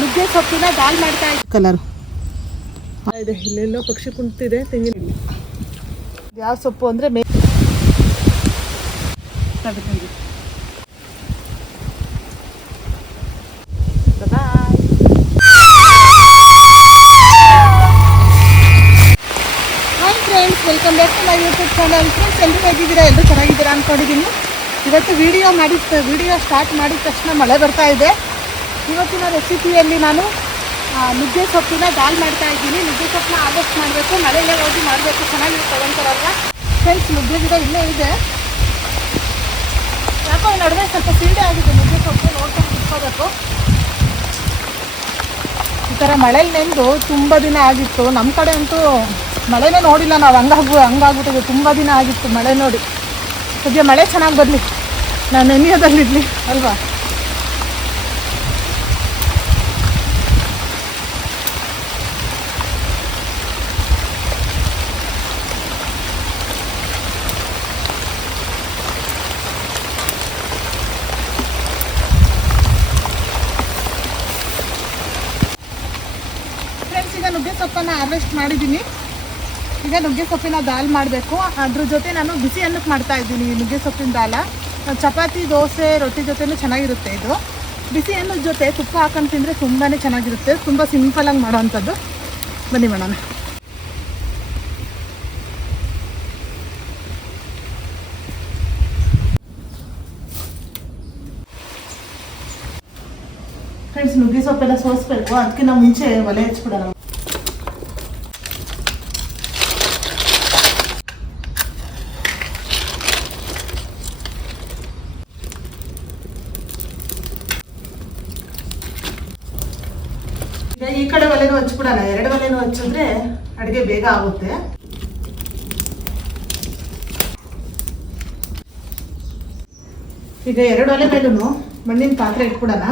ನುಗ್ಗೆ ಸೊಪ್ಪಿನ ದಾಲ್ ಮಾಡ್ತಾ ಇದ್ದೆ. ಕಲರ್ ಇದೆ, ಇಲ್ಲೆಲ್ಲೋ ಪಕ್ಷಿ ಕುಂತಿದೆ. ತೆಂಗಿನ ಯಾವ ಸೊಪ್ಪು ಅಂದರೆ welcome back to my YouTube channel. Friends, ಎಲ್ಲರೂ ಹೇಗಿದ್ದೀರಾ? ಎಲ್ಲರೂ ಚೆನ್ನಾಗಿದ್ದೀರಾ ಅಂದ್ಕೊಂಡಿದ್ದೀನಿ. ಇವತ್ತು ವಿಡಿಯೋ ಸ್ಟಾರ್ಟ್ ಮಾಡಿದ ತಕ್ಷಣ ಮಳೆ ಬರ್ತಾ ಇದೆ. ಇವತ್ತಿನ ರೆಸಿಪಿಯಲ್ಲಿ ನಾನು ನುಗ್ಗೆ ಸೊಪ್ಪಿನ ದಾಲ್ ಮಾಡ್ತಾ ಇದ್ದೀನಿ. ನುಗ್ಗೆ ಸೊಪ್ಪನ್ನ ಆದಷ್ಟು ಮಾಡಬೇಕು, ಮಳೆಯಲ್ಲೇ ಹೋಗಿ ಮಾಡಬೇಕು, ಚೆನ್ನಾಗಿ ತಗೊಂತಾರಲ್ವ. ಫ್ರೆಂಡ್ಸ್, ನುಗ್ಗೆ ಗಿಡ ಇಲ್ಲೇ ಇದೆ. ಯಾಕೋ ಈ ನಡುವೆ ಸ್ವಲ್ಪ ಸೀಡೆ ಆಗಿದೆ ನುಗ್ಗೆ ಸೊಪ್ಪು, ನೋಡ್ಕೊಂಡು ಕುತ್ಕೋಬೇಕು. ಈ ಥರ ಮಳೇಲಿ ನೆಂದು ತುಂಬ ದಿನ ಆಗಿತ್ತು. ನಮ್ಮ ಕಡೆ ಅಂತೂ ಮಳೆನೇ ನೋಡಿಲ್ಲ ನಾವು, ಹಂಗಾಗ್ಬಿಟ್ಟಿದೆ. ತುಂಬ ದಿನ ಆಗಿತ್ತು ಮಳೆ ನೋಡಿ. ಸದ್ಯ ಮಳೆ ಚೆನ್ನಾಗಿ ಬರಲಿ, ನಾನು ನೆನೆಯೋದಲ್ಲಿರಲಿ ಅಲ್ವಾ. ಫ್ರೆಂಡ್ಸ್, ಈಗ ನುಗ್ಗೆ ಸೊಪ್ಪನ್ನು ಹಾರ್ವೆಸ್ಟ್ ಮಾಡಿದ್ದೀನಿ. ಈಗ ನುಗ್ಗೆ ಸೊಪ್ಪಿನ ದಾಲ್ ಮಾಡಬೇಕು. ಅದ್ರ ಜೊತೆ ನಾನು ಬಿಸಿ ಅನ್ನಕ್ಕೆ ಮಾಡ್ತಾ ಇದ್ದೀನಿ. ನುಗ್ಗೆ ಸೊಪ್ಪಿನ ದಾಲ ಚಪಾತಿ, ದೋಸೆ, ರೊಟ್ಟಿ ಜೊತೆನೂ ಚೆನ್ನಾಗಿರುತ್ತೆ. ಇದು ಬಿಸಿ ಅನ್ನದ ಜೊತೆ ತುಪ್ಪ ಹಾಕೊಂಡು ತಿಂದರೆ ತುಂಬಾ ಚೆನ್ನಾಗಿರುತ್ತೆ. ತುಂಬ ಸಿಂಪಲಾಗಿ ಮಾಡೋವಂಥದ್ದು. ಬನ್ನಿ ಮಾಡೋಣ. ಫ್ರೆಂಡ್ಸ್, ನುಗ್ಗೆ ಸೊಪ್ಪೆಲ್ಲ ಸೋಸ್ಬೇಕು. ಅದಕ್ಕಿಂತ ಮುಂಚೆ ಒಲೆ ಹಚ್ಬಿಡೋಣ. ಈ ಕಡೆ ಒಲೆನೂ ಹಚ್ಬಿಡೋಣ. ಎರಡು ಒಲೆನೂ ಹಚ್ಚಿದ್ರೆ ಅಡುಗೆ ಬೇಗ ಆಗುತ್ತೆ. ಈಗ ಎರಡು ಒಲೆ ಮೇಲೂ ಮಣ್ಣಿನ ಪಾತ್ರೆ ಇಟ್ಬಿಡೋಣ.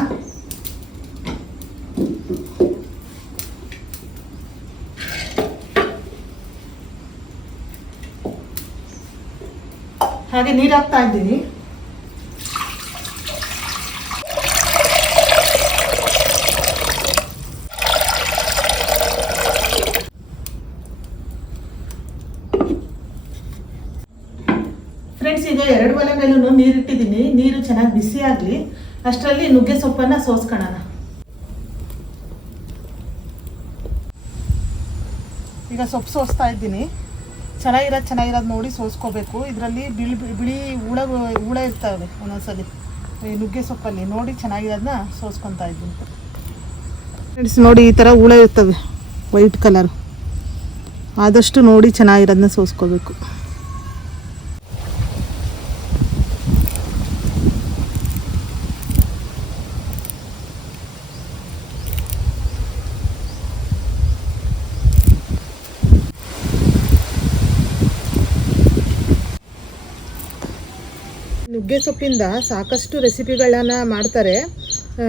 ಹಾಗೆ ನೀರು ಹಾಕ್ತಾ ಇದ್ದೀನಿ. ಫ್ರೆಂಡ್ಸ್, ಈಗ ಎರಡು ಒಲೆ ಮೇಲೂ ನೀರು ಇಟ್ಟಿದ್ದೀನಿ. ನೀರು ಚೆನ್ನಾಗಿ ಬಿಸಿ ಆಗಲಿ. ಅಷ್ಟರಲ್ಲಿ ನುಗ್ಗೆ ಸೊಪ್ಪನ್ನು ಸೋಸ್ಕೊಳ್ಳೋಣ. ಈಗ ಸೊಪ್ಪು ಸೋಸ್ತಾ ಇದ್ದೀನಿ. ಚೆನ್ನಾಗಿರೋದು ನೋಡಿ ಸೋಸ್ಕೋಬೇಕು. ಇದರಲ್ಲಿ ಬಿಳಿ ಹುಳ ಇರ್ತವೆ ಒಂದೊಂದ್ಸಲಿ ಈ ನುಗ್ಗೆ ಸೊಪ್ಪಲ್ಲಿ. ನೋಡಿ ಚೆನ್ನಾಗಿರೋದನ್ನ ಸೋಸ್ಕೊತಾ ಇದ್ದೀನಿ. ಫ್ರೆಂಡ್ಸ್, ನೋಡಿ ಈ ಥರ ಹುಳ ಇರ್ತವೆ ವೈಟ್ ಕಲರ್. ಆದಷ್ಟು ನೋಡಿ ಚೆನ್ನಾಗಿರೋದನ್ನ ಸೋಸ್ಕೋಬೇಕು. ನುಗ್ಗೆ ಸೊಪ್ಪಿಂದ ಸಾಕಷ್ಟು ರೆಸಿಪಿಗಳನ್ನು ಮಾಡ್ತಾರೆ.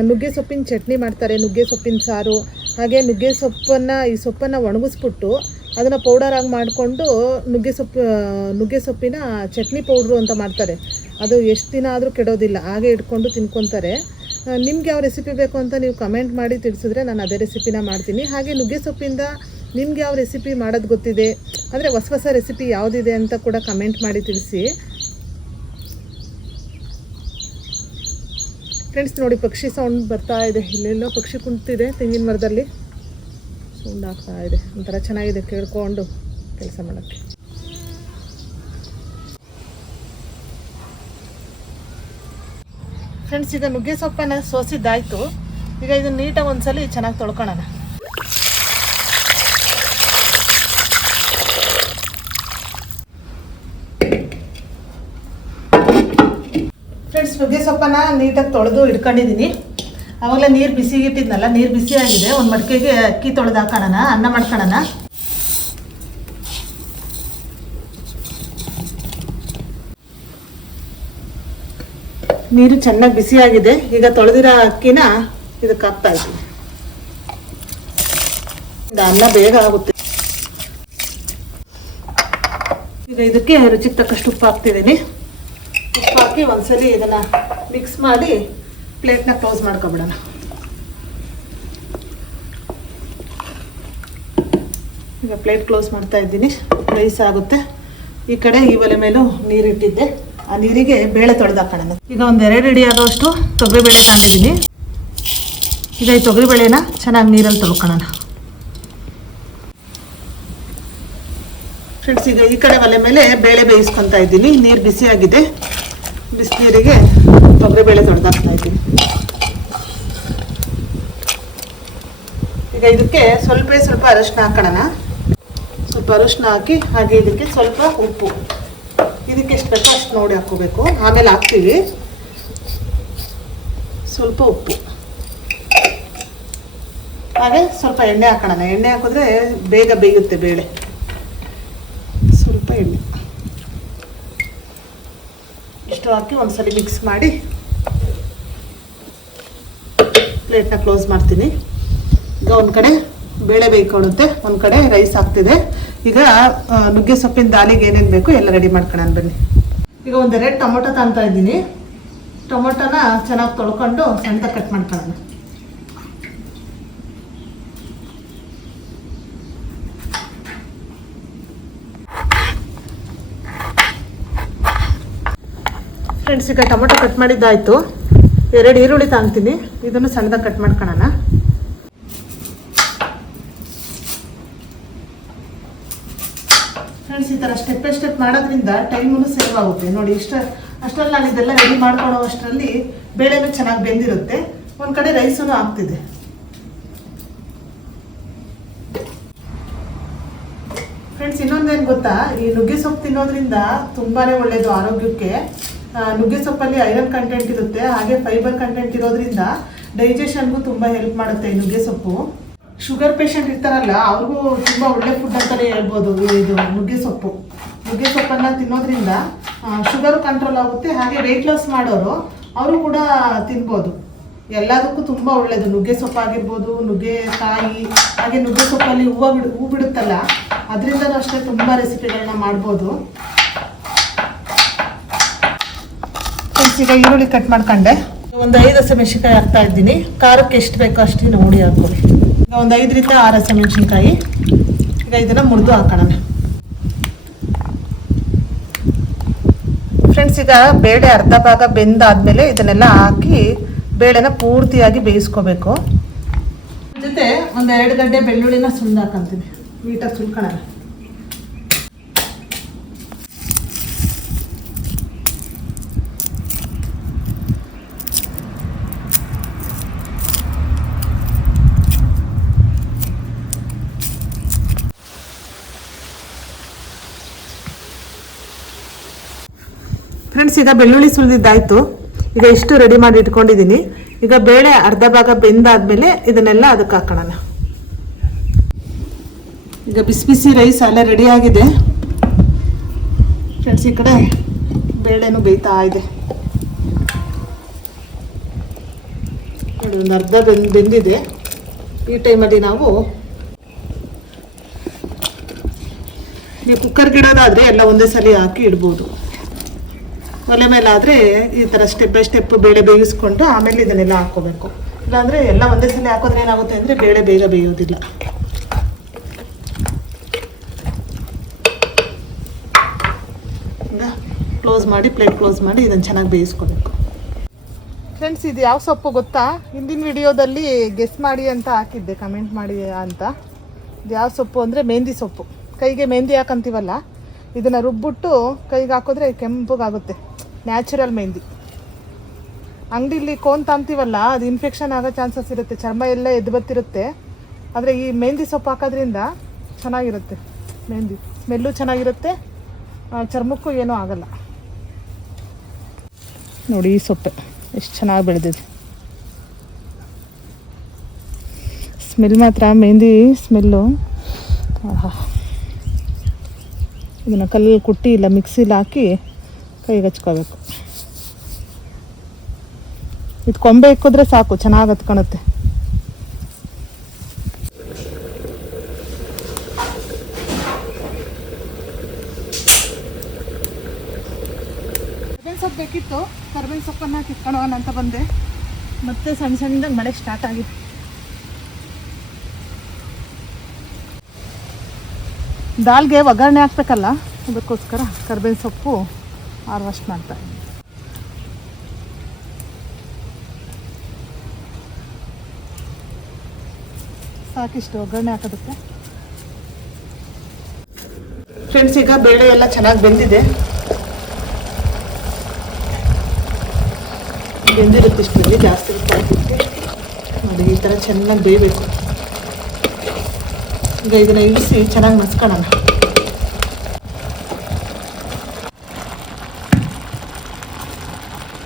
ನುಗ್ಗೆ ಸೊಪ್ಪಿನ ಚಟ್ನಿ ಮಾಡ್ತಾರೆ, ನುಗ್ಗೆ ಸೊಪ್ಪಿನ ಸಾರು. ಹಾಗೆ ನುಗ್ಗೆ ಸೊಪ್ಪನ್ನು ಒಣಗಿಸ್ಬಿಟ್ಟು ಅದನ್ನು ಪೌಡರಾಗಿ ಮಾಡಿಕೊಂಡು ನುಗ್ಗೆ ಸೊಪ್ಪಿನ ಚಟ್ನಿ ಪೌಡ್ರು ಅಂತ ಮಾಡ್ತಾರೆ. ಅದು ಎಷ್ಟು ದಿನ ಆದರೂ ಕೆಡೋದಿಲ್ಲ, ಹಾಗೆ ಇಟ್ಕೊಂಡು ತಿನ್ಕೊತಾರೆ. ನಿಮ್ಗೆ ಯಾವ ರೆಸಿಪಿ ಬೇಕು ಅಂತ ನೀವು ಕಮೆಂಟ್ ಮಾಡಿ ತಿಳಿಸಿದ್ರೆ ನಾನು ಅದೇ ರೆಸಿಪಿನ ಮಾಡ್ತೀನಿ. ಹಾಗೆ ನುಗ್ಗೆ ಸೊಪ್ಪಿಂದ ನಿಮ್ಗೆ ಯಾವ ರೆಸಿಪಿ ಮಾಡೋದು ಗೊತ್ತಿದೆ ಅಂದರೆ ಹೊಸ ರೆಸಿಪಿ ಯಾವುದಿದೆ ಅಂತ ಕೂಡ ಕಮೆಂಟ್ ಮಾಡಿ ತಿಳಿಸಿ. ಫ್ರೆಂಡ್ಸ್, ನೋಡಿ ಪಕ್ಷಿ ಸೌಂಡ್ ಬರ್ತಾ ಇದೆ. ಇಲ್ಲೆಲ್ಲೋ ಪಕ್ಷಿ ಕುಂತಿದೆ ತೆಂಗಿನ ಮರದಲ್ಲಿ. ಸೌಂಡ್ ಆಗ್ತಾ ಇದೆ, ಒಂಥರ ಚೆನ್ನಾಗಿದೆ ಕೇಳ್ಕೊಂಡು ಕೆಲಸ ಮಾಡೋಕ್ಕೆ. ಫ್ರೆಂಡ್ಸ್, ಈಗ ನುಗ್ಗೆ ಸೊಪ್ಪನ್ನು ಸೋಸಿದ್ದಾಯಿತು. ಈಗ ಇದನ್ನು ನೀಟಾಗಿ ಒಂದ್ಸಲಿ ಚೆನ್ನಾಗಿ ತೊಳ್ಕೊಳ್ಳೋಣ. ಫ್ರೆಂಡ್ಸ್, ನುಗ್ಗೆ ಸೊಪ್ಪನ್ನು ನೀಟಾಗಿ ತೊಳೆದು ಇಟ್ಕೊಂಡಿದ್ದೀನಿ. ಆವಾಗಲೇ ನೀರು ಬಿಸಿಗಿಟ್ಟಿದ್ನಲ್ಲ, ನೀರು ಬಿಸಿ ಆಗಿದೆ. ಒಂದು ಮಡಿಕೆಗೆ ಅಕ್ಕಿ ತೊಳೆದು ಹಾಕೋಣ, ಅನ್ನ ಮಾಡ್ಕೊಳ್ಳೋಣ. ನೀರು ಚೆನ್ನಾಗಿ ಬಿಸಿಯಾಗಿದೆ. ಈಗ ತೊಳೆದಿರೋ ಅಕ್ಕಿನ ಇದಕ್ಕೆ ಹಾಕ್ತಾ ಇದ್ದೀನಿ. ಅನ್ನ ಬೇಗ ಆಗುತ್ತೆ. ಈಗ ಇದಕ್ಕೆ ರುಚಿಗೆ ತಕ್ಕಷ್ಟು ಉಪ್ಪು ಹಾಕ್ತಿದ್ದೀನಿ. ಉಪ್ಪು ಹಾಕಿ ಒಂದ್ಸಲಿ ಇದನ್ನು ಮಿಕ್ಸ್ ಮಾಡಿ ಪ್ಲೇಟ್ನ ಕ್ಲೋಸ್ ಮಾಡ್ಕೊಬಿಡೋಣ. ಈಗ ಪ್ಲೇಟ್ ಕ್ಲೋಸ್ ಮಾಡ್ತಾ ಇದ್ದೀನಿ. ರೈಸ್ ಆಗುತ್ತೆ. ಈ ಕಡೆ ಈ ಒಲೆ ಮೇಲೂ ನೀರಿಟ್ಟಿದ್ದೆ, ಆ ನೀರಿಗೆ ಬೇಳೆ ತೊಳೆದಾಕೋಣ. ಈಗ ಒಂದು 2 ಹಿಡಿ ಆಗೋಷ್ಟು ತೊಗರಿಬೇಳೆ ತಗೊಂಡಿದ್ದೀನಿ. ಈಗ ಈ ತೊಗರಿಬೇಳೆನ ಚೆನ್ನಾಗಿ ನೀರಲ್ಲಿ ತೊಳ್ಕೊಳ್ಳೋಣ. ಫ್ರೆಂಡ್ಸ್, ಈಗ ಈ ಕಡೆ ಒಲೆ ಮೇಲೆ ಬೇಳೆ ಬೇಯಿಸ್ಕೊತಾ ಇದ್ದೀನಿ. ನೀರು ಬಿಸಿಯಾಗಿದೆ. ಬಿಸಿನೀರಿಗೆ ತೊಗರಿಬೇಳೆ ತೊಳೆದಾಕ್ತಾ ಇದ್ದೀನಿ. ಈಗ ಇದಕ್ಕೆ ಸ್ವಲ್ಪ ಅರಶಿನ ಹಾಕೋಣ. ಸ್ವಲ್ಪ ಅರಶಿನ ಹಾಕಿ ಹಾಗೆ ಇದಕ್ಕೆ ಸ್ವಲ್ಪ ಉಪ್ಪು, ಇದಕ್ಕೆ ಎಷ್ಟು ಬೇಕೋ ಅಷ್ಟು ನೋಡಿ ಹಾಕ್ಕೋಬೇಕು. ಆಮೇಲೆ ಹಾಕ್ತೀವಿ ಸ್ವಲ್ಪ ಉಪ್ಪು, ಹಾಗೆ ಸ್ವಲ್ಪ ಎಣ್ಣೆ ಹಾಕೋಣ. ಎಣ್ಣೆ ಹಾಕಿದ್ರೆ ಬೇಗ ಬೇಯುತ್ತೆ ಬೇಳೆ. ಸ್ವಲ್ಪ ಎಣ್ಣೆ ಇಷ್ಟು ಹಾಕಿ ಒಂದ್ಸಲಿ ಮಿಕ್ಸ್ ಮಾಡಿ ಪ್ಲೇಟ್ನ ಕ್ಲೋಸ್ ಮಾಡ್ತೀನಿ. ಈಗ ಒಂದು ಕಡೆ ಬೇಳೆ ಬೇಯ್ಕೊಳ್ಳುತ್ತೆ, ಒಂದು ಕಡೆ ರೈಸ್ ಆಗ್ತಿದೆ. ಈಗ ನುಗ್ಗೆ ಸೊಪ್ಪಿನ ದಾಲಿಗೆ ಏನೇನು ಬೇಕು ಎಲ್ಲ ರೆಡಿ ಮಾಡ್ಕೊಳ್ಳೋಣ ಬನ್ನಿ. ಈಗ 2 ಟೊಮೊಟೊ ತಗೊತಾ ಇದ್ದೀನಿ. ಟೊಮೊಟೊನ ಚೆನ್ನಾಗಿ ತೊಳ್ಕೊಂಡು ಸಣ್ಣದಾಗಿ ಕಟ್ ಮಾಡ್ಕೊಳ್ಳೋಣ. ಫ್ರೆಂಡ್ಸ್, ಈಗ ಟೊಮೊಟೊ ಕಟ್ ಮಾಡಿದ್ದಾಯಿತು. 2 ಈರುಳ್ಳಿ ತಗೊತೀನಿ. ಇದನ್ನು ಸಣ್ಣದಾಗಿ ಕಟ್ ಮಾಡ್ಕೊಳ್ಳೋಣ. ಫ್ರೆಂಡ್ಸ್, ಈ ಥರ ಸ್ಟೆಪ್ ಬೈ ಸ್ಟೆಪ್ ಮಾಡೋದ್ರಿಂದ ಟೈಮೂ ಸೇವ್ ಆಗುತ್ತೆ. ನೋಡಿ, ಅಷ್ಟರಲ್ಲಿ ನಾನು ಇದೆಲ್ಲ ರೆಡಿ ಮಾಡ್ಕೊಳ್ಳೋ ಅಷ್ಟರಲ್ಲಿ ಬೇಳೆನೂ ಚೆನ್ನಾಗಿ ಬೆಂದಿರುತ್ತೆ. ಒಂದು ಕಡೆ ರೈಸೂ ಆಗ್ತಿದೆ. ಫ್ರೆಂಡ್ಸ್, ಇನ್ನೊಂದೇನು ಗೊತ್ತಾ, ಈ ನುಗ್ಗೆ ಸೊಪ್ಪು ತಿನ್ನೋದ್ರಿಂದ ತುಂಬಾ ಒಳ್ಳೆಯದು ಆರೋಗ್ಯಕ್ಕೆ. ನುಗ್ಗೆ ಸೊಪ್ಪಲ್ಲಿ ಐರನ್ ಕಂಟೆಂಟ್ ಇರುತ್ತೆ, ಹಾಗೆ ಫೈಬರ್ ಕಂಟೆಂಟ್ ಇರೋದ್ರಿಂದ ಡೈಜೆಷನ್ಗೂ ತುಂಬ ಹೆಲ್ಪ್ ಮಾಡುತ್ತೆ ಈ ನುಗ್ಗೆ ಸೊಪ್ಪು. ಶುಗರ್ ಪೇಷಂಟ್ ಇರ್ತಾರಲ್ಲ, ಅವ್ರಿಗೂ ತುಂಬ ಒಳ್ಳೆ ಫುಡ್ ಅಂತಲೇ ಹೇಳ್ಬೋದು ಇದು ನುಗ್ಗೆ ಸೊಪ್ಪು. ನುಗ್ಗೆ ಸೊಪ್ಪನ್ನು ತಿನ್ನೋದ್ರಿಂದ ಶುಗರ್ ಕಂಟ್ರೋಲ್ ಆಗುತ್ತೆ. ಹಾಗೆ ವೆಯ್ಟ್ ಲಾಸ್ ಮಾಡೋರು ಅವರು ಕೂಡ ತಿನ್ಬೋದು. ಎಲ್ಲದಕ್ಕೂ ತುಂಬ ಒಳ್ಳೆಯದು. ನುಗ್ಗೆ ಸೊಪ್ಪಾಗಿರ್ಬೋದು, ನುಗ್ಗೆಕಾಯಿ, ಹಾಗೆ ನುಗ್ಗೆ ಸೊಪ್ಪಲ್ಲಿ ಹೂವು ಬಿಡುತ್ತಲ್ಲ, ಅದರಿಂದಲೂ ಅಷ್ಟೇ ತುಂಬ ರೆಸಿಪಿಗಳನ್ನ ಮಾಡ್ಬೋದು. ಈಗ ಈರುಳ್ಳಿ ಕಟ್ ಮಾಡ್ಕೊಂಡೆ. ಒಂದು 5 ಹಸಿಮೆಣಸಿನ್ಕಾಯಿ ಹಾಕ್ತಾ ಇದ್ದೀನಿ. ಖಾರಕ್ಕೆ ಎಷ್ಟು ಬೇಕೋ ಅಷ್ಟು ನೋಡಿ ಹಾಕೊಳ್ಳಿ. ಈಗ ಒಂದು 5 ರಿಂದ 6 ಹಸಿಮೆಣಸಿನ್ಕಾಯಿ. ಈಗ ಇದನ್ನು ಮುರಿದು ಹಾಕೋಣ. ಫ್ರೆಂಡ್ಸ್, ಈಗ ಬೇಳೆ ಅರ್ಧ ಭಾಗ ಬೆಂದಾದ್ಮೇಲೆ ಇದನ್ನೆಲ್ಲ ಹಾಕಿ ಬೇಳೆನ ಪೂರ್ತಿಯಾಗಿ ಬೇಯಿಸ್ಕೋಬೇಕು. ಜೊತೆ ಒಂದು 2 ಗಡ್ಡೆ ಬೆಳ್ಳುಳ್ಳಿನ ಸುಲಿದು ಹಾಕಂತೀನಿ. ನೀಟಾಗಿ ಸುಲ್ಕೊಳ್ಳೋಣ. ಫ್ರೆಂಡ್ಸ್, ಈಗ ಬೆಳ್ಳುಳ್ಳಿ ಸುಲಿದಿದ್ದಾಯಿತು. ಈಗ ಇಷ್ಟು ರೆಡಿ ಮಾಡಿ ಇಟ್ಕೊಂಡಿದ್ದೀನಿ. ಈಗ ಬೇಳೆ ಅರ್ಧ ಭಾಗ ಬೆಂದಾದ್ಮೇಲೆ ಇದನ್ನೆಲ್ಲ ಅದಕ್ಕೆ ಹಾಕೋಣ. ಈಗ ಬಿಸಿ ಬಿಸಿ ರೈಸ್ ಎಲ್ಲ ರೆಡಿ ಆಗಿದೆ. ಫ್ರೆಂಡ್ಸ್, ಈ ಕಡೆ ಬೇಳೆನೂ ಬೇಯ್ತಾ ಇದೆ. ಒಂದು ಅರ್ಧ ಬೆಂದಿದೆ. ಈ ಟೈಮಲ್ಲಿ ನೀವು ಕುಕ್ಕರ್ಗೆ ಇಡೋದಾದರೆ ಎಲ್ಲ ಒಂದೇ ಸಲ ಹಾಕಿ ಇಡ್ಬೋದು. ಒಲೆ ಮೇಲೆ ಆದರೆ ಈ ಥರ ಸ್ಟೆಪ್ ಬೈ ಸ್ಟೆಪ್ ಬೇಳೆ ಬೇಯಿಸ್ಕೊಂಡು ಆಮೇಲೆ ಇದನ್ನೆಲ್ಲ ಹಾಕ್ಕೋಬೇಕು. ಇಲ್ಲಾಂದರೆ ಎಲ್ಲ ಒಂದೇ ಸಲ ಹಾಕೋದ್ರೆ ಏನಾಗುತ್ತೆ ಅಂದರೆ ಬೇಳೆ ಬೇಗ ಬೇಯೋದಿಲ್ಲ. ಈಗ ಪ್ಲೇಟ್ ಕ್ಲೋಸ್ ಮಾಡಿ ಇದನ್ನು ಚೆನ್ನಾಗಿ ಬೇಯಿಸ್ಕೋಬೇಕು. ಫ್ರೆಂಡ್ಸ್, ಇದು ಯಾವ ಸೊಪ್ಪು ಗೊತ್ತಾ? ಹಿಂದಿನ ವಿಡಿಯೋದಲ್ಲಿ ಗೆಸ್ ಮಾಡಿ ಅಂತ ಹಾಕಿದ್ದೆ, ಕಮೆಂಟ್ ಮಾಡಿ ಅಂತ. ಇದು ಯಾವ ಸೊಪ್ಪು ಅಂದರೆ ಮೆಹಂದಿ ಸೊಪ್ಪು. ಕೈಗೆ ಮೆಹಂದಿ ಹಾಕಂತೀವಲ್ಲ, ಇದನ್ನು ರುಬ್ಬಿಟ್ಟು ಕೈಗೆ ಹಾಕಿದ್ರೆ ಕೆಂಪಗಾಗುತ್ತೆ. ನ್ಯಾಚುರಲ್ ಮೆಹಂದಿ. ಅಂಗಡಿಲಿ ಕೋನ್ ತಾಂತೀವಲ್ಲ, ಅದು ಇನ್ಫೆಕ್ಷನ್ ಆಗೋ ಚಾನ್ಸಸ್ ಇರುತ್ತೆ, ಚರ್ಮ ಎಲ್ಲ ಎದ್ದು ಬತ್ತಿರುತ್ತೆ. ಆದರೆ ಈ ಮೆಹಂದಿ ಸೊಪ್ಪು ಹಾಕೋದ್ರಿಂದ ಚೆನ್ನಾಗಿರುತ್ತೆ. ಮೆಹಂದಿ ಸ್ಮೆಲ್ಲು ಚೆನ್ನಾಗಿರುತ್ತೆ, ಚರ್ಮಕ್ಕೂ ಏನೂ ಆಗಲ್ಲ. ನೋಡಿ, ಈ ಸೊಪ್ಪು ಎಷ್ಟು ಚೆನ್ನಾಗಿ ಬೆಳೆದಿದೆ. ಸ್ಮೆಲ್ ಮಾತ್ರ ಮೆಹಂದಿ ಸ್ಮೆಲ್ಲು. ಇದನ್ನು ಕಲ್ಲಲ್ಲಿ ಕುಟ್ಟಿ ಇಲ್ಲ ಮಿಕ್ಸಿಲಿ ಹಾಕಿ ಕೈಗೆ ಹಚ್ಕೋಬೇಕು. ಇದು ಕೊಂಬೆ ಇಕ್ಕಿದ್ರೆ ಸಾಕು, ಚೆನ್ನಾಗಿ ಹತ್ಕೊಳುತ್ತೆ. ಕರ್ಬೇವಿನ ಸೊಪ್ಪು ಬೇಕಿತ್ತು, ಕರ್ಬೇವಿನ ಸೊಪ್ಪನ್ನು ಕಿತ್ಕೊಳ್ಳೋಣ ಅಂತ ಬಂದೆ. ಮತ್ತೆ ಸಣ್ಣ ಸಣ್ಣದಾಗಿ ಮಳೆ ಸ್ಟಾರ್ಟ್ ಆಗಿದೆ. ದಾಲ್ಗೆ ಒಗ್ಗರಣೆ ಹಾಕ್ಬೇಕಲ್ಲ, ಅದಕ್ಕೋಸ್ಕರ ಕರ್ಬೇವಿನ ಸೊಪ್ಪು ಹಾರ್ವೆಸ್ಟ್ ಮಾಡ್ತಾರೆ. ಸಾಕಿಷ್ಟು ಒಗ್ಗರಣೆ ಹಾಕೋದಕ್ಕೆ. ಫ್ರೆಂಡ್ಸ್, ಈಗ ಬೇಳೆ ಎಲ್ಲ ಚೆನ್ನಾಗಿ ಬೆಂದಿದೆ. ಬೆಂದಿರುತ್ತೆ ಇಷ್ಟರಲ್ಲಿ, ಜಾಸ್ತಿ ನೋಡಿ ಈ ಥರ ಚೆನ್ನಾಗಿ ಬೇಯಬೇಕು. ಈಗ ಇದನ್ನು ಇಳಿಸಿ ಚೆನ್ನಾಗಿ ಮಸ್ಕೊಳ್ಳೋಣ.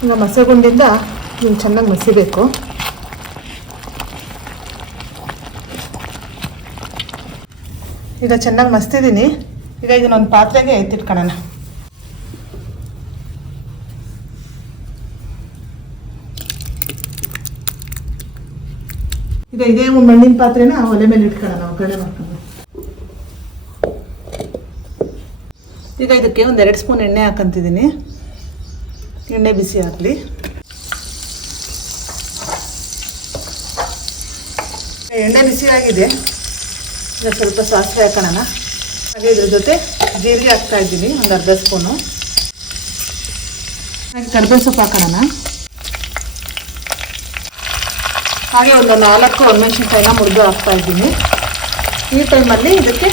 ಈಗ ಮಸಗುಂಡಿಂದ ಇದನ್ನು ಚೆನ್ನಾಗಿ ಮಸಿಬೇಕು. ಈಗ ಚೆನ್ನಾಗಿ ಮಸ್ತಿದ್ದೀನಿ. ಈಗ ಇದನ್ನೊಂದು ಪಾತ್ರೆಗೆ ಎತ್ತಿಟ್ಕೊಳ್ಳೋಣ. ಈಗ ಇದೇ ಮಣ್ಣಿನ ಪಾತ್ರೆನ ಒಲೆ ಮೇಲೆ ಇಟ್ಕೊಳ್ಳೋಣ, ಒಗ್ಗರಣೆ ಮಾಡ್ಕೊಂಡು. ಈಗ ಇದಕ್ಕೆ ಒಂದು 2 ಸ್ಪೂನ್ ಎಣ್ಣೆ ಹಾಕಂತಿದ್ದೀನಿ. ಎಣ್ಣೆ ಬಿಸಿ ಆಗಲಿ. ಎಣ್ಣೆ ಬಿಸಿ ಆಗಿದೆ. ಈಗ ಸ್ವಲ್ಪ ಸಾಸಿವೆ ಹಾಕೋಣ. ಹಾಗೆ ಇದ್ರ ಜೊತೆ ಜೀರಿಗೆ ಹಾಕ್ತಾ ಇದ್ದೀನಿ, ಒಂದು ಅರ್ಧ ಸ್ಪೂನು. ಹಾಗೆ ಕರಿಬೇವು ಸೊಪ್ಪು ಹಾಕೋಣ. ಹಾಗೆ ಒಂದು 4 ಒಣಮೆಣಸಿನ್ಕಾಯಿನ ಮುರಿದು ಹಾಕ್ತಾ ಇದ್ದೀನಿ. ಈ ಟೈಮಲ್ಲಿ ಇದಕ್ಕೆ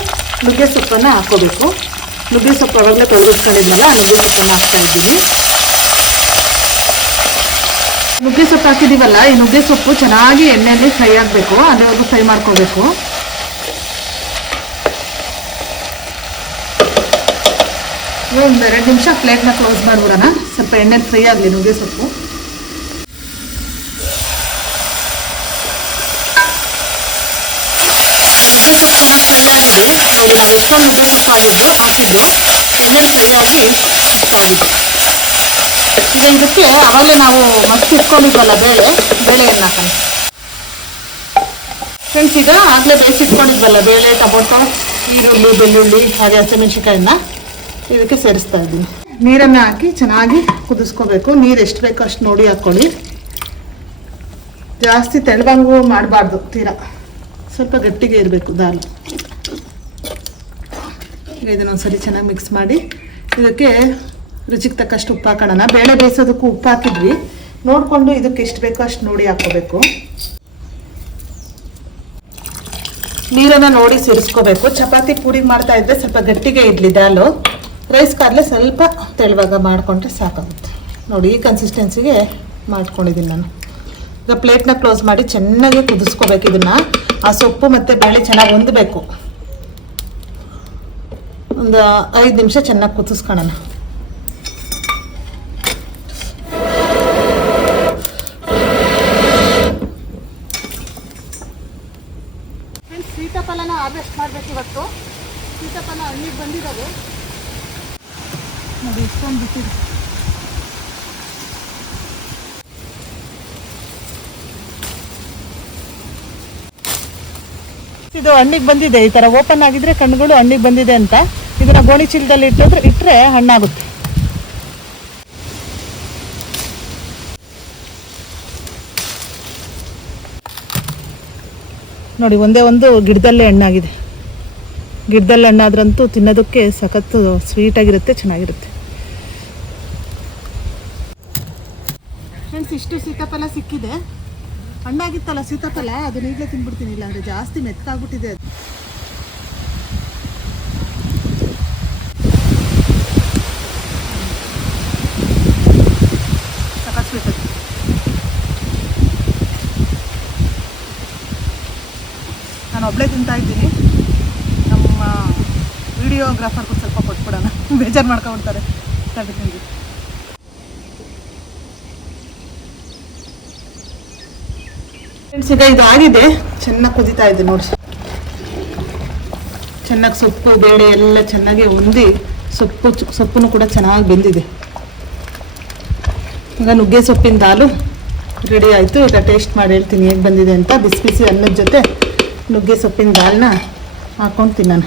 ನುಗ್ಗೆ ಸೊಪ್ಪನ್ನು ಹಾಕ್ಕೋಬೇಕು. ನುಗ್ಗೆ ಸೊಪ್ಪು ಅವಾಗಲೇ ತೊಳೆದಿಟ್ಕೊಂಡಿದ್ನಲ್ಲ, ನುಗ್ಗೆ ಸೊಪ್ಪನ್ನು ಹಾಕ್ತಾ ಇದ್ದೀನಿ. ನುಗ್ಗೆ ಸೊಪ್ಪು ಹಾಕಿದ್ದೀವಲ್ಲ, ಈ ನುಗ್ಗೆ ಸೊಪ್ಪು ಚೆನ್ನಾಗಿ ಎಣ್ಣೆಯಲ್ಲಿ ಫ್ರೈ ಆಗಬೇಕು. ಅಲ್ಲಿವರೆಗೂ ಫ್ರೈ ಮಾಡ್ಕೋಬೇಕು. ಒಂದು 2 ನಿಮಿಷ ಪ್ಲೇಟ್ನ ಕ್ಲೋಸ್ ಮಾಡಿಬಿಡೋಣ, ಸ್ವಲ್ಪ ಎಣ್ಣೆಲಿ ಫ್ರೈ ಆಗಲಿ ನುಗ್ಗೆ ಸೊಪ್ಪು. ನೋಡಿ, ನಾವು ಎಷ್ಟೊಂದು ನುಗ್ಗೆ ಸೊಪ್ಪು ಹಾಕಿದ್ದು ಎಣ್ಣೆಲಿ ಫ್ರೈ ಆಗಿ ಇಟ್ಕೊಂಡಿದ್ದು. ಈಗ ಇದಕ್ಕೆ ಆವಾಗಲೇ ನಾವು ಮಸ್ತ್ ಇಟ್ಕೊಂಡಿದ್ವಲ್ಲ ಬೇಳೆಯನ್ನು ಹಾಕೋಣ. ಫ್ರೆಂಡ್ಸ್, ಈಗ ಆಗಲೇ ಬೇಯಿಸಿಟ್ಕೊಂಡಿದ್ವಲ್ಲ ಬೇಳೆ, ಟೊಮೊಟೊ, ಈರುಳ್ಳಿ, ಬೆಳ್ಳುಳ್ಳಿ ಹಾಗೆ ಹಸಿಮೆಣಸಿನ್ಕಾಯಿನ ಇದಕ್ಕೆ ಸೇರಿಸ್ತಾ ಇದ್ದೀನಿ. ನೀರನ್ನು ಹಾಕಿ ಚೆನ್ನಾಗಿ ಕುದಿಸ್ಕೋಬೇಕು. ನೀರು ಎಷ್ಟು ಬೇಕೋ ಅಷ್ಟು ನೋಡಿ ಹಾಕ್ಕೊಳ್ಳಿ. ಜಾಸ್ತಿ ತೆಳುವಂಗೂ ಮಾಡಬಾರ್ದು, ತೀರಾ ಸ್ವಲ್ಪ ಗಟ್ಟಿಗೆ ಇರಬೇಕು ದಾಲ್. ಈಗ ಇದನ್ನೊಂದ್ಸರಿ ಚೆನ್ನಾಗಿ ಮಿಕ್ಸ್ ಮಾಡಿ ಇದಕ್ಕೆ ರುಚಿಗೆ ತಕ್ಕಷ್ಟು ಉಪ್ಪು ಹಾಕೋಣ. ಬೇಳೆ ಬೇಯಿಸೋದಕ್ಕೂ ಉಪ್ಪು ಹಾಕಿದ್ವಿ, ನೋಡಿಕೊಂಡು ಇದಕ್ಕೆ ಎಷ್ಟು ಬೇಕೋ ಅಷ್ಟು ನೋಡಿ ಹಾಕ್ಕೋಬೇಕು. ನೀರನ್ನು ನೋಡಿ ಸೇರಿಸ್ಕೋಬೇಕು. ಚಪಾತಿ ಪೂರಿ ಮಾಡ್ತಾ ಇದ್ದರೆ ಸ್ವಲ್ಪ ಗಟ್ಟಿಗೆ ಇರಲಿ ದಾಲು. ರೈಸ್ ಕಾರ್ಲೆ ಸ್ವಲ್ಪ ತೆಳುವಾಗ ಮಾಡಿಕೊಂಡ್ರೆ ಸಾಕಾಗುತ್ತೆ. ನೋಡಿ, ಈ ಕನ್ಸಿಸ್ಟೆನ್ಸಿಗೆ ಮಾಡ್ಕೊಂಡಿದ್ದೀನಿ ನಾನು. ಈಗ ಪ್ಲೇಟ್ನ ಕ್ಲೋಸ್ ಮಾಡಿ ಚೆನ್ನಾಗಿ ಕುದಿಸ್ಕೋಬೇಕು. ಇದನ್ನು ಆ ಸೊಪ್ಪು ಮತ್ತು ಬೇಳೆ ಚೆನ್ನಾಗಿ ಹೊಂದಬೇಕು. ಒಂದು 5 ನಿಮಿಷ ಚೆನ್ನಾಗಿ ಕುದಿಸ್ಕೊಳ್ಳೋಣ. ಸೀತಾಫಲನ ಹಾರ್ವೆಸ್ಟ್ ಮಾಡಬೇಕು ಇವತ್ತು. ಸೀತಾಫಲ ಹಣ್ಣಿಗೆ ಬಂದಿರೋದು ನೋಡಿ, ಇಷ್ಟೊಂದು ಬಿಟ್ಟಿದೆ. ಇದು ಹಣ್ಣಿಗೆ ಬಂದಿದೆ. ಈ ಥರ ಓಪನ್ ಆಗಿದ್ರೆ ಕಣ್ಣುಗಳು ಹಣ್ಣಿಗೆ ಬಂದಿದೆ ಅಂತ. ಇದನ್ನ ಗೋಣಿ ಚೀಲದಲ್ಲಿ ಇಟ್ಟರೆ ಹಣ್ಣಾಗುತ್ತೆ. ನೋಡಿ, ಒಂದೇ ಒಂದು ಗಿಡದಲ್ಲೇ ಹಣ್ಣಾಗಿದೆ. ಗಿಡದಲ್ಲಿ ಹಣ್ಣಾದ್ರಂತೂ ತಿನ್ನೋದಕ್ಕೆ ಸಖತ್ತು ಸ್ವೀಟಾಗಿರುತ್ತೆ, ಚೆನ್ನಾಗಿರುತ್ತೆ. ಫ್ರೆಂಡ್ಸ್, ಇಷ್ಟು ಸೀತಾಫಲ ಸಿಕ್ಕಿದೆ. ಹಣ್ಣಾಗಿತ್ತಲ್ಲ ಸೀತಾಫಲ, ಅದನ್ನ ಈಗಲೇ ತಿನ್ಬಿಡ್ತೀನಿ, ಇಲ್ಲ ಅಂದರೆ ಜಾಸ್ತಿ ಮೆತ್ತಗಾಗ್ಬಿಟ್ಟಿದೆ ಅದು. ಸಖತ್ ಸ್ವೀಟ್ ಅದು. ನಾನು ಒಬ್ಬಳೇ ತಿಂತಾ ಇದ್ದೀನಿ. ನಮ್ಮ ವಿಡಿಯೋಗ್ರಾಫರ್ಗೂ ಸ್ವಲ್ಪ ಕೊಟ್ಬಿಡೋಣ, ಬೇಜಾರು ಮಾಡ್ಕೊಬಿಡ್ತಾರೆ. ತಿಂದು ಫ್ರೆಂಡ್ಸ್, ಈಗ ಇದು ಆಗಿದೆ. ಚೆನ್ನಾಗಿ ಕುದೀತಾ ಇದೆ ನೋಡಿ. ಚೆನ್ನಾಗಿ ಸೊಪ್ಪು ಬೇಳೆ ಎಲ್ಲ ಚೆನ್ನಾಗಿ ಹೊಂದಿ ಸೊಪ್ಪನ್ನು ಕೂಡ ಚೆನ್ನಾಗಿ ಬೆಂದಿದೆ. ಈಗ ನುಗ್ಗೆ ಸೊಪ್ಪಿನ ದಾಲು ರೆಡಿ ಆಯಿತು. ಈಗ ಟೇಸ್ಟ್ ಮಾಡಿ ಹೇಳ್ತೀನಿ ಹೇಗೆ ಬಂದಿದೆ ಅಂತ. ಬಿಸಿ ಬಿಸಿ ಅನ್ನದ ಜೊತೆ ನುಗ್ಗೆ ಸೊಪ್ಪಿನ ದಾಲನ್ನ ಹಾಕೊಂಡು ತಿನ್ನೋಣ.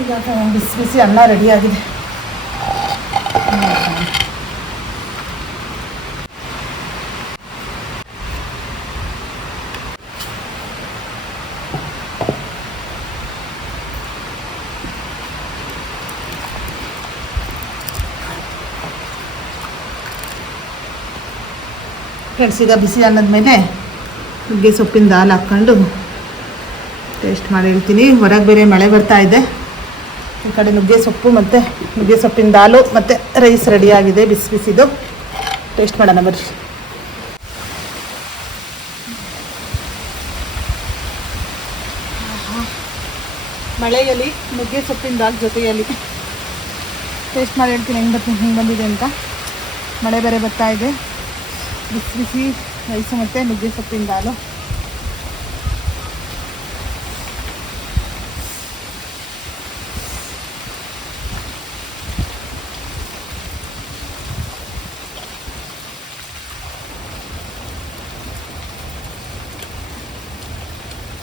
ಈಗ ಬಿಸಿ ಬಿಸಿ ಅನ್ನ ರೆಡಿಯಾಗಿದೆ. ಫ್ರೆಂಡ್ಸ್, ಈಗ ಬಿಸಿ ಅನ್ನದ ಮೇಲೆ ನುಗ್ಗೆ ಸೊಪ್ಪಿನ ದಾಲ್ ಹಾಕ್ಕೊಂಡು ಟೇಸ್ಟ್ ಮಾಡಿ ಹೇಳ್ತೀನಿ. ಹೊರಗೆ ಬೇರೆ ಮಳೆ ಬರ್ತಾ ಇದೆ. ಈ ಕಡೆ ನುಗ್ಗೆ ಸೊಪ್ಪು ಮತ್ತು ನುಗ್ಗೆ ಸೊಪ್ಪಿನ ದಾಲು ಮತ್ತು ರೈಸ್ ರೆಡಿಯಾಗಿದೆ. ಬಿಸಿ ಬಿಸಿದು ಟೇಸ್ಟ್ ಮಾಡೋಣ ಬರ್ರಿ. ಮಳೆಯಲ್ಲಿ ನುಗ್ಗೆ ಸೊಪ್ಪಿನ ದಾಲ್ ಜೊತೆಯಲ್ಲಿ ಟೇಸ್ಟ್ ಮಾಡಿ ಹೇಳ್ತೀನಿ ಹೆಂಗೆ ಬಂದಿದೆ ಅಂತ. ಮಳೆ ಬೇರೆ ಬರ್ತಾ ಇದೆ. ಬಿಸಿ ಬಿಸಿ ರೈಸು ಮತ್ತು ನುಗ್ಗೆ ಸೊಪ್ಪಿನ ದಾಲು.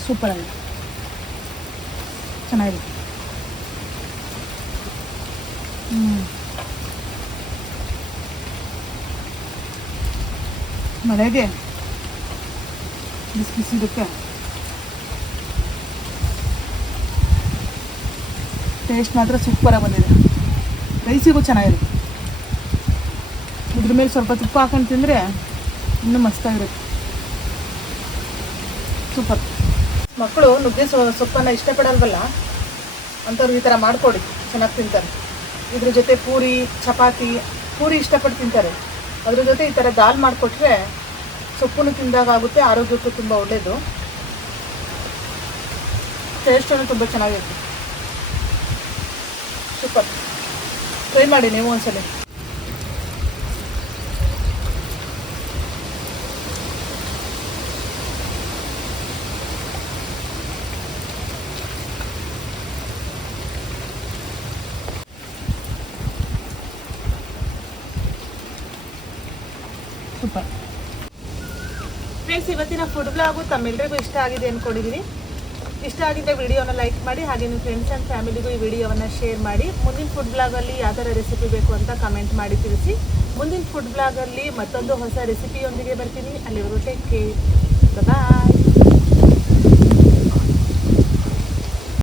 ಸೂಪರ್ ಆಗಿದೆ, ಚೆನ್ನಾಗಿದೆ. ಮಳೆಗೆ ಬಿಸಿ ಬಿಸಿ ಇದಕ್ಕೆ ಟೇಸ್ಟ್ ಮಾತ್ರ ಸೂಪರಾಗಿ ಬಂದಿದೆ. ರೈಸಿಗೂ ಚೆನ್ನಾಗಿದೆ. ಇದ್ರ ಮೇಲೆ ಸ್ವಲ್ಪ ತುಪ್ಪ ಹಾಕೊಂಡು ತಿಂದರೆ ಇನ್ನೂ ಮಸ್ತಾಗಿರುತ್ತೆ. ಸೂಪರ್. ಮಕ್ಕಳು ನುಗ್ಗೆ ಸೊಪ್ಪನ್ನು ಇಷ್ಟಪಡಲ್ವಲ್ಲ, ಅಂಥವ್ರು ಈ ಥರ ಮಾಡಿಕೊಡಿ, ಚೆನ್ನಾಗಿ ತಿಂತಾರೆ. ಇದ್ರ ಜೊತೆ ಪೂರಿ, ಚಪಾತಿ, ಪೂರಿ ಇಷ್ಟಪಟ್ಟು ತಿಂತಾರೆ. ಅದ್ರ ಜೊತೆ ಈ ಥರ ದಾಲ್ ಮಾಡಿಕೊಟ್ರೆ ಸೊಪ್ಪನ್ನು ತಿಂದಾಗುತ್ತೆ, ಆರೋಗ್ಯಕ್ಕೂ ತುಂಬ ಒಳ್ಳೆಯದು. ಟೇಸ್ಟನ್ನು ತುಂಬ ಚೆನ್ನಾಗಿರುತ್ತೆ. ಸೂಪರ್. ಟ್ರೈ ಮಾಡಿ ನೀವು ಒಂದ್ಸಲ. ಸೂಪರ್. ಫ್ರೆಂಡ್ಸ್, ಇವತ್ತಿನ ಫುಡ್ ಬ್ಲಾಗು ತಮ್ಮೆಲ್ಲರಿಗೂ ಇಷ್ಟ ಆಗಿದೆ ಅಂದ್ಕೊಂಡಿದ್ದೀನಿ. ಇಷ್ಟ ಆಗಿದ್ದರೆ ವಿಡಿಯೋನ ಲೈಕ್ ಮಾಡಿ, ಹಾಗೆ ನಿಮ್ಮ ಫ್ರೆಂಡ್ಸ್ ಆ್ಯಂಡ್ ಫ್ಯಾಮಿಲಿಗೂ ಈ ವಿಡಿಯೋವನ್ನು ಶೇರ್ ಮಾಡಿ. ಮುಂದಿನ ಫುಡ್ ಬ್ಲಾಗಲ್ಲಿ ಯಾವ ಥರ ರೆಸಿಪಿ ಬೇಕು ಅಂತ ಕಮೆಂಟ್ ಮಾಡಿ ತಿಳಿಸಿ. ಮುಂದಿನ ಫುಡ್ ಬ್ಲಾಗಲ್ಲಿ ಮತ್ತೊಂದು ಹೊಸ ರೆಸಿಪಿಯೊಂದಿಗೆ ಬರ್ತೀನಿ. ಅಲ್ಲಿವರೆಗೂ ಟೇಕ್ ಕೇರ್. ಬಾಯ್.